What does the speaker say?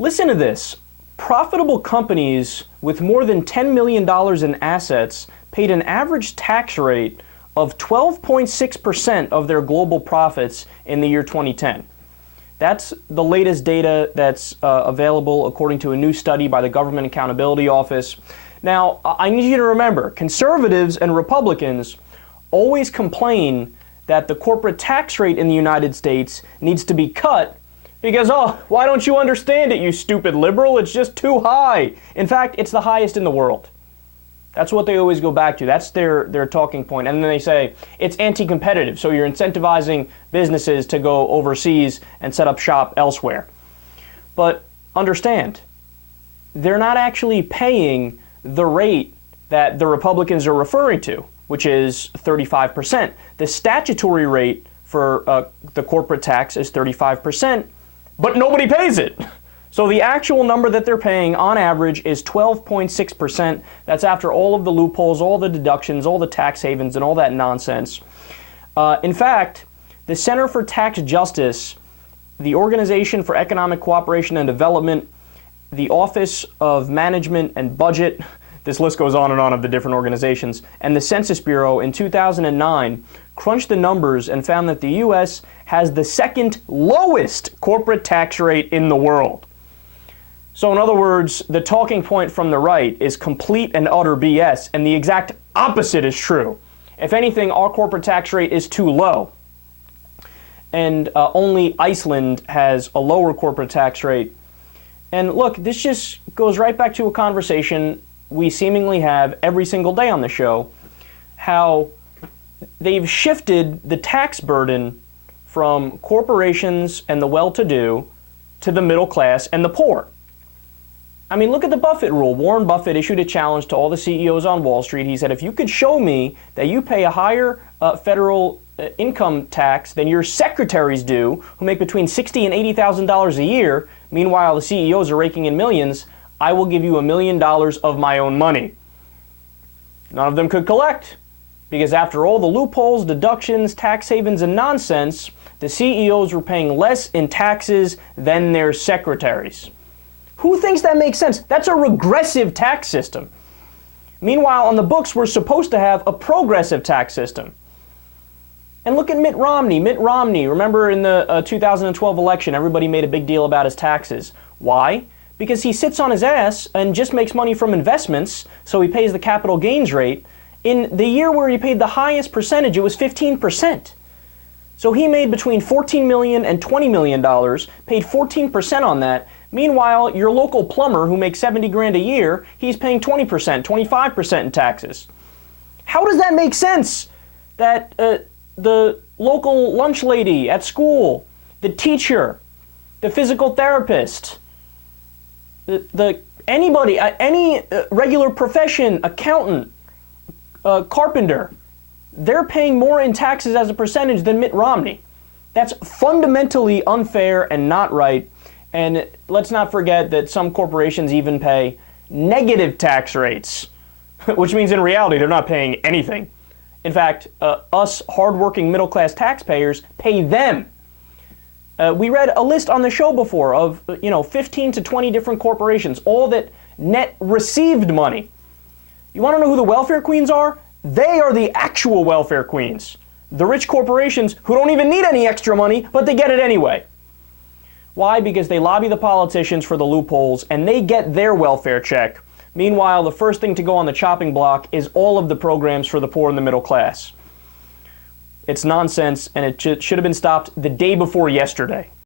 Listen to this. Profitable companies with more than $10 million in assets paid an average tax rate of 12.6% of their global profits in the year 2010. That's the latest data that's available according to a new study by the Government Accountability Office. Now, I need you to remember, conservatives and Republicans always complain that the corporate tax rate in the United States needs to be cut because, oh, why don't you understand it, you stupid liberal? It's just too high. In fact, it's the highest in the world. That's what they always go back to. That's their talking point. And then they say it's anti-competitive, so you're incentivizing businesses to go overseas and set up shop elsewhere. But understand, they're not actually paying the rate that the Republicans are referring to, which is 35%. The statutory rate for the corporate tax is 35%, but nobody pays it. So the actual number that they're paying on average is 12.6%. That's after all of the loopholes, all the deductions, all the tax havens, and all that nonsense. In fact, the Center for Tax Justice, the Organization for Economic Cooperation and Development, the Office of Management and Budget, this list goes on of the different organizations, and the Census Bureau in 2009 crunched the numbers and found that the U.S. has the second lowest corporate tax rate in the world. So in other words, the talking point from the right is complete and utter BS, and the exact opposite is true. If anything, our corporate tax rate is too low. And only Iceland has a lower corporate tax rate. And look, this just goes right back to a conversation we seemingly have every single day on the show, how they've shifted the tax burden from corporations and the well-to-do to the middle class and the poor. I mean, look at the Buffett rule. Warren Buffett issued a challenge to all the CEOs on Wall Street. He said, if you could show me that you pay a higher federal income tax than your secretaries do, who make between $60,000 and $80,000 a year, meanwhile the CEOs are raking in millions, I will give you $1 million of my own money. None of them could collect, because after all the loopholes, deductions, tax havens, and nonsense, the CEOs were paying less in taxes than their secretaries. Who thinks that makes sense? That's a regressive tax system. Meanwhile, on the books, we're supposed to have a progressive tax system. And look at Mitt Romney. Mitt Romney, remember in the 2012 election, everybody made a big deal about his taxes. Why? Because he sits on his ass and just makes money from investments, so he pays the capital gains rate. In the year where he paid the highest percentage, it was 15%. So he made between $14 million and $20 million, paid 14% on that. Meanwhile, your local plumber who makes 70 grand a year, he's paying 20%, 25% in taxes. How does that make sense? That the local lunch lady at school, the teacher, the physical therapist, anybody, any regular profession, accountant, carpenter, they're paying more in taxes as a percentage than Mitt Romney. That's fundamentally unfair and not right. And let's not forget that some corporations even pay negative tax rates, which means in reality they're not paying anything. In fact, us hardworking middle-class taxpayers pay them. We read a list on the show before of 15 to 20 different corporations, all that net received money. You want to know who the welfare queens are? They are the actual welfare queens. The rich corporations who don't even need any extra money, but they get it anyway. Why? Because they lobby the politicians for the loopholes and they get their welfare check. Meanwhile, the first thing to go on the chopping block is all of the programs for the poor and the middle class. It's nonsense, and it should have been stopped the day before yesterday.